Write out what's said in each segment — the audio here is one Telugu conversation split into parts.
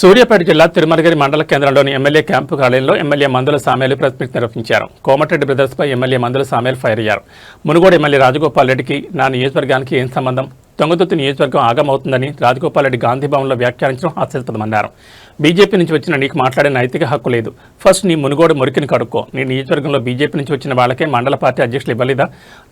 సూర్యాపేట జిల్లా తిరుమలగిరి మండల కేంద్రంలోని ఎమ్మెల్యే క్యాంపు కార్యాలయంలో ఎమ్మెల్యే మందుల సామేలు ప్రెస్ మీట్ నిర్వహించారు. కోమటిరెడ్డి బ్రదర్స్పై ఎమ్మెల్యే మందుల సామేలు ఫైర్ అయ్యారు. మునుగోడు ఎమ్మెల్యే రాజగోపాల్ రెడ్డికి నా నియోజకవర్గానికి ఏం సంబంధం? తొంగతుర్తి నియోజకవర్గం ఆగమవుతుందని రాజగోపాల్ రెడ్డి గాంధీభవన్లో వ్యాఖ్యానించడం హాస్యాస్పదమన్నారు. బీజేపీ నుంచి వచ్చిన నీకు మాట్లాడే నైతిక హక్కు లేదు. ఫస్ట్ నీ మునుగోడు మురికిని కడుక్కో. నీ నియోజకవర్గంలో బీజేపీ నుంచి వచ్చిన వాళ్ళకే మండల పార్టీ అధ్యక్షులు ఇవ్వలేదా?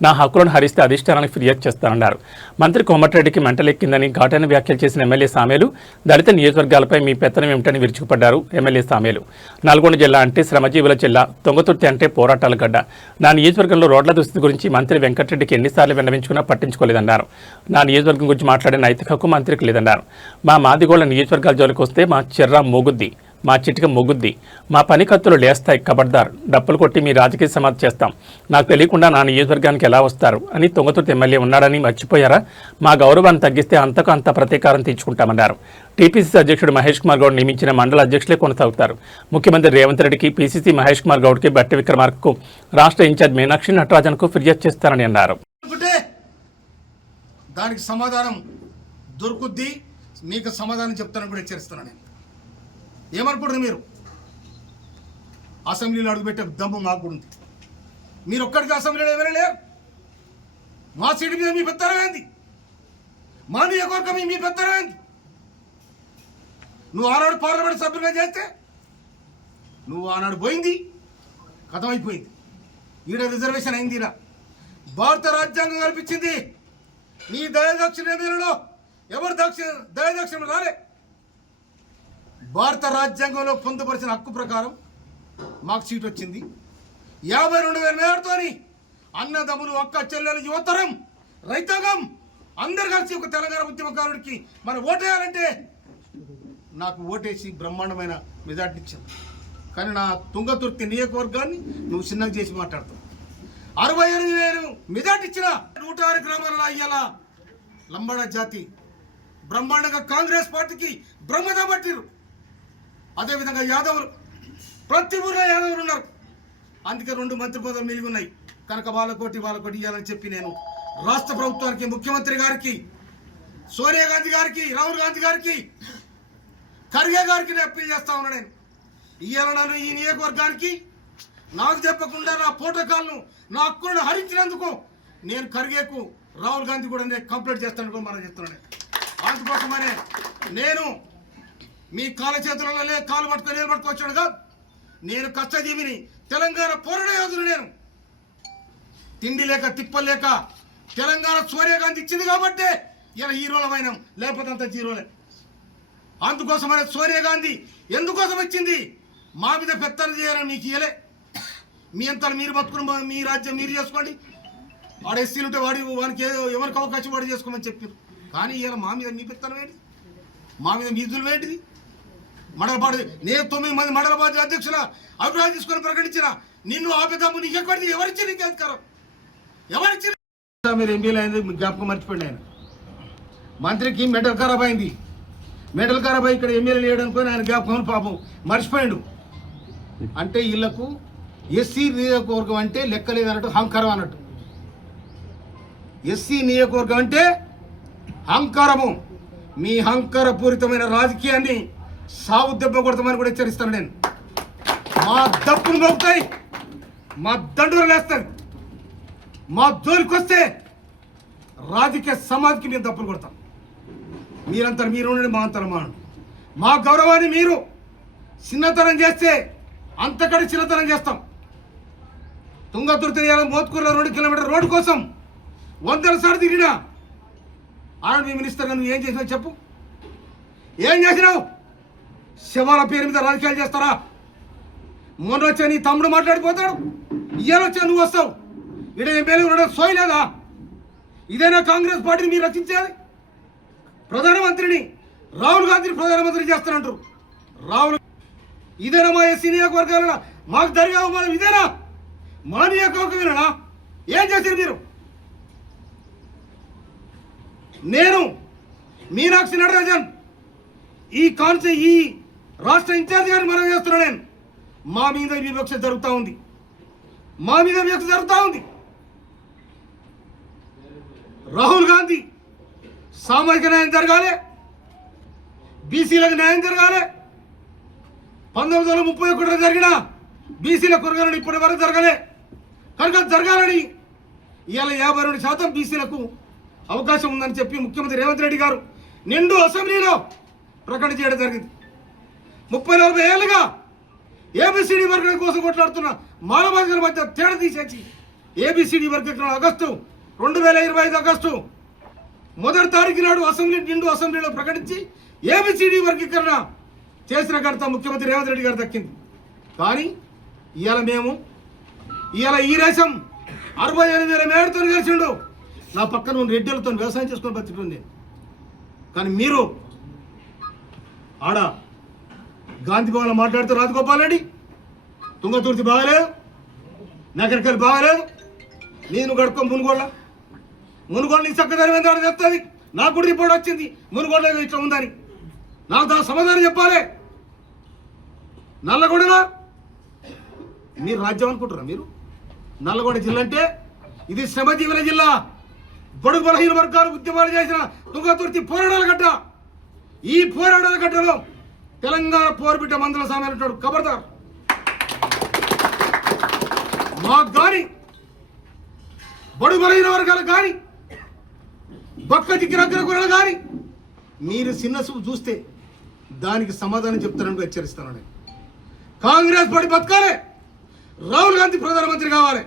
నా హక్కులను హరిస్తే అధిష్టానానికి ఫిర్యాదు చేస్తానన్నారు. మంత్రి కోమటిరెడ్డికి మెంటలెక్కిందని ఘాటైన వ్యాఖ్యలు చేసిన ఎమ్మెల్యే సామేలు దళిత నియోజకవర్గాలపై మీ పెత్తనం ఏమిటని విరుచుకుపడ్డారు. ఎమ్మెల్యే సామేలు నల్గొండ జిల్లా అంటే శ్రమజీవుల జిల్లా, తొంగతుర్తి అంటే పోరాటాల గడ్డ. నా నియోజకవర్గంలో రోడ్ల దుస్థితి గురించి మంత్రి వెంకటరెడ్డికి ఎన్నిసార్లు విన్నవించుకున్నా పట్టించుకోలేదన్నారు. నా నియోజకవర్గం గురించి మాట్లాడే నైతిక హక్కు మంత్రికి లేదన్నారు. మా మాదిగోళ్ల నియోజకవర్గాల జోలికి వస్తే మా చెర్రా మోగుద్ది, మా చిటిక మొగుద్ది, మా పని కత్తులు లేస్తాయి. కబడ్దార్, డప్పులు కొట్టి మీ రాజకీయ సమాధి చేస్తాం. నాకు తెలియకుండా నా నియోజకవర్గానికి ఎలా వస్తారు అని తొంగతుర్తి ఎమ్మెల్యే ఉన్నాడని మర్చిపోయారా? మా గౌరవాన్ని తగ్గిస్తే అంతకు అంత ప్రతీకారం తీర్చుకుంటామన్నారు. టీపీసీసీ అధ్యక్షుడు మహేష్ కుమార్ గౌడ్ నియమించిన మండల అధ్యక్షులే కొనసాగుతారు. ముఖ్యమంత్రి రేవంత్ రెడ్డికి, పీసీసీ మహేష్ కుమార్ గౌడ్కి, బట్టి విక్రమార్కకు, రాష్ట్ర ఇన్ఛార్జ్ మీనాక్షి నటరాజన్కు ఫిర్యాదు చేస్తారని అన్నారు. దానికి సమాధానం దొరుకుద్ది, మీకు సమాధానం చెప్తానని కూడా హెచ్చరిస్తున్నాను. నేను ఏమనుకుంటున్నారు? మీరు అసెంబ్లీలో అడుగుపెట్టే దమ్ము మాకు ఉంది. మీరు ఒక్కడికి అసెంబ్లీలో ఎవరైనా లేరు. మా సీటు మీద మీ పెత్తనమైంది, మా నియోజకవర్గం మీ పెత్తనమైంది. నువ్వు ఆనాడు పార్లమెంట్ సభ్యులుగా చేస్తే నువ్వు ఆనాడు పోయింది, కథమైపోయింది. ఈడ రిజర్వేషన్ అయింది. ఈడ భారత రాజ్యాంగం కల్పించింది. నీ దయదక్షిణ మేరలో ఎవరు దయదక్షిణ రాలే. భారత రాజ్యాంగంలో పొందుపరిచిన హక్కు ప్రకారం మాకు సీట్ వచ్చింది. 52,000 మేరతో అన్నదమ్ములు, అక్క చెల్లెలు, యువతరం, రైతాంగం అందరు కలిసి ఒక తెలంగాణ ఉద్యమకారుడికి మనం ఓటేయాలంటే నాకు ఓటేసి బ్రహ్మాండమైన మెజార్టీ ఇచ్చింది. కానీ నా తుంగతుర్తి నియోజకవర్గాన్ని నువ్వు చిన్నగా చేసి మాట్లాడతావు. 68,000 మెజార్టీ ఇచ్చిన 106 గ్రామాలలో అయ్యేలా లంబాడ జాతి బ్రహ్మాండంగా కాంగ్రెస్ పార్టీకి బ్రహ్మద పట్టిరు. అదేవిధంగా యాదవులు, ప్రతి ఊరిలో యాదవులు ఉన్నారు. అందుకే 2 మంత్రి పదవులు మిలిగి ఉన్నాయి. కనుక వాళ్ళకోటి ఇవ్వాలని చెప్పి నేను రాష్ట్ర ప్రభుత్వానికి, ముఖ్యమంత్రి గారికి, సోనియా గాంధీ గారికి, రాహుల్ గాంధీ గారికి, ఖర్గే గారికి నేను అప్పీల్ చేస్తా ఉన్నా. నేను ఇవాళ నన్ను ఈ నియోజకవర్గానికి నాకు చెప్పకుండా నా ప్రోటోకాల్ను, నా హక్కులను హరించినందుకు నేను ఖర్గేకు, రాహుల్ గాంధీ కూడా నేను కంప్లైంట్ చేస్తాను మనం చెప్తున్నాను. అందుకోసమనే నేను మీ కాళ్ళ చేతులలో కాలు పట్టుకొని నిలబట్టుకొచ్చాడు కాదు. నేను కష్టజీవిని, తెలంగాణ పోరాట యోధుడు. నేను తిండి లేక తిప్పలేక తెలంగాణ సోనియా గాంధీ ఇచ్చింది కాబట్టి ఇలా హీరోలమైన, లేకపోతే అంత జీరోలే. అందుకోసమనే సోనియా గాంధీ ఎందుకోసం వచ్చింది? మా మీద పెత్తనం చేయాలని మీకు ఇయ్యలే. మీ అంతా మీరు బతుకుని మీ రాజ్యం మీరు చేసుకోండి. వాడు ఎస్సీలు ఉంటే వానికి ఎవరికి అవకాశం వాడు చేసుకోమని చెప్పారు. కానీ ఇలా మా మీద మీ పెత్తనం ఏంటిది? మా మీద మీదులు ఏంటిది? మండలపాడు నేను 9 మంది మండల పార్టీ అధ్యక్షుల అభిప్రాయం తీసుకొని ప్రకటించిన నిన్ను ఆపేదాము. నీకు ఎక్కడిది? ఎవరిచ్చి నీకు అధికారం? ఎవరిచ్చి? మీరు ఎంపీలు అయింది జ్ఞాపకం మర్చిపోయింది. ఆయన మంత్రికి మెడల్ ఖరాబ్ అయింది. మెడల్ ఖరాబ్ అయి ఇక్కడ ఎమ్మెల్యేలు వేయడానికి ఆయన జ్ఞాపకం పాపం మర్చిపోయాడు. అంటే వీళ్ళకు ఎస్సీ నియోజకవర్గం అంటే లెక్కలేదు అన్నట్టు, అహంకారం అన్నట్టు. ఎస్సీ నియోజకవర్గం అంటే అహంకారము. మీ అహంకారపూరితమైన రాజకీయాన్ని సాగు దెబ్బ కొడతామని కూడా హెచ్చరిస్తాను నేను. మా దప్పులు మోగుతాయి, మా దండూరు లేస్తాయి. మా జోలికి వస్తే రాజకీయ సమాధికి మేము దప్పులు కొడతాం. మీరంతా మీరు ఉండండి, మా అంతరం మా మా గౌరవాన్ని మీరు చిన్నతనం చేస్తే అంతకడి చిన్నతనం చేస్తాం. తుంగతుర్తి మోత్కూరులో 2 కిలోమీటర్ రోడ్డు కోసం 100 సార్లు తిరిగినా ఆర్మీ మినిస్టర్గా నువ్వు ఏం చేసినావు చెప్పు? ఏం చేసినావు? శవాల పేరు మీద రాజకీయాలు చేస్తారా? మొన్న వచ్చా నీ తమ్ముడు మాట్లాడిపోతాడు, ఇయ్యాల వచ్చా నువ్వు వస్తావు. ఇక్కడ ఎమ్మెల్యే ఉండడం సోయలేదా? ఇదేనా కాంగ్రెస్ పార్టీని మీరు రచించేది? ప్రధానమంత్రిని, రాహుల్ గాంధీని ప్రధానమంత్రి చేస్తానంటారు. రాహుల్ ఇదేనా మా ఎస్సీ నియోజకవర్గాల మాకు జరిగే అవమానం? ఇదేనా మా నియోజకవర్గమేనా? ఏం చేశారు మీరు? నేను మీనాక్షి నటరాజన్ ఈ రాష్ట్ర ఇన్ఛార్జ్ గారిని మనం చేస్తున్నాను. నేను మా మీద వివక్ష జరుగుతూ ఉంది. మా మీద వివక్ష జరుగుతూ ఉంది. రాహుల్ గాంధీ సామాజిక న్యాయం జరగాలి, బీసీలకు న్యాయం జరగాలి, 1931 జరిగిన బీసీల కురగాలని ఇప్పటి వరకు జరగలే కనుక జరగాలని ఇవాళ 52% బీసీలకు అవకాశం ఉందని చెప్పి ముఖ్యమంత్రి రేవంత్ రెడ్డి గారు నిండు అసెంబ్లీలో ప్రకటన చేయడం జరిగింది. 30-40 ఏళ్ళుగా ఏబిసిడి వర్గం కోసం కొట్లాడుతున్న మానవాధికారుల మధ్య తేడా తీసేసి ఏబిసిడి వర్గం ఆగస్టు 2025 ఆగస్టు 1వ తారీఖు నాడు నిండు అసెంబ్లీలో ప్రకటించి ఏబిసిడి వర్గీకరణ చేసిన ఘనత ముఖ్యమంత్రి రేవంత్ రెడ్డి గారు దక్కింది. కానీ ఇవాళ ఈ దేశం 68,000 మేడతో కలిసిండు. నా పక్కన ఉన్న రెడ్డిలతో వ్యవసాయం చేసుకొని బతుకుంది. కానీ మీరు ఆడ గాంధీ భవన్లో మాట్లాడుతూ రాజగోపాల్ రెడ్డి తుంగతుర్తి బాగలేదు, నగరికల్ బాగలేదు, నేను గడుకో మునుగోళ్ళ నీ చక్కదనం ఏంటో చెప్తుంది. నాకు కూడా రిపోర్ట్ వచ్చింది మునుగోళ్ళ ఇట్లా ఉందని. నాకు దాని సమాధానం చెప్పాలి. నల్లగొండనా మీరు రాజ్యం అనుకుంటారా? మీరు నల్లగొండ జిల్లా అంటే ఇది శ్రమజీవుల జిల్లా. బడుగు బలహీన వర్గాలు ఉద్యమాలు చేసిన తుంగతుర్తి పోరాటాల గడ్డ. ఈ పోరాటాల గడ్డలో తెలంగాణ పోరుబిడ్డ మందుల సామాన్లు ఉంటాడు. ఖబర్దార్ మాకు కానీ బడుగు బలహీన వర్గాలు కానీ బక్క చిక్కిరగ్గర కూరలు కానీ మీరు చిన్న చూపు చూస్తే దానికి సమాధానం చెప్తానని హెచ్చరిస్తాను. కాంగ్రెస్ పార్టీ బతకాలి, రాహుల్ గాంధీ ప్రధానమంత్రి కావాలి.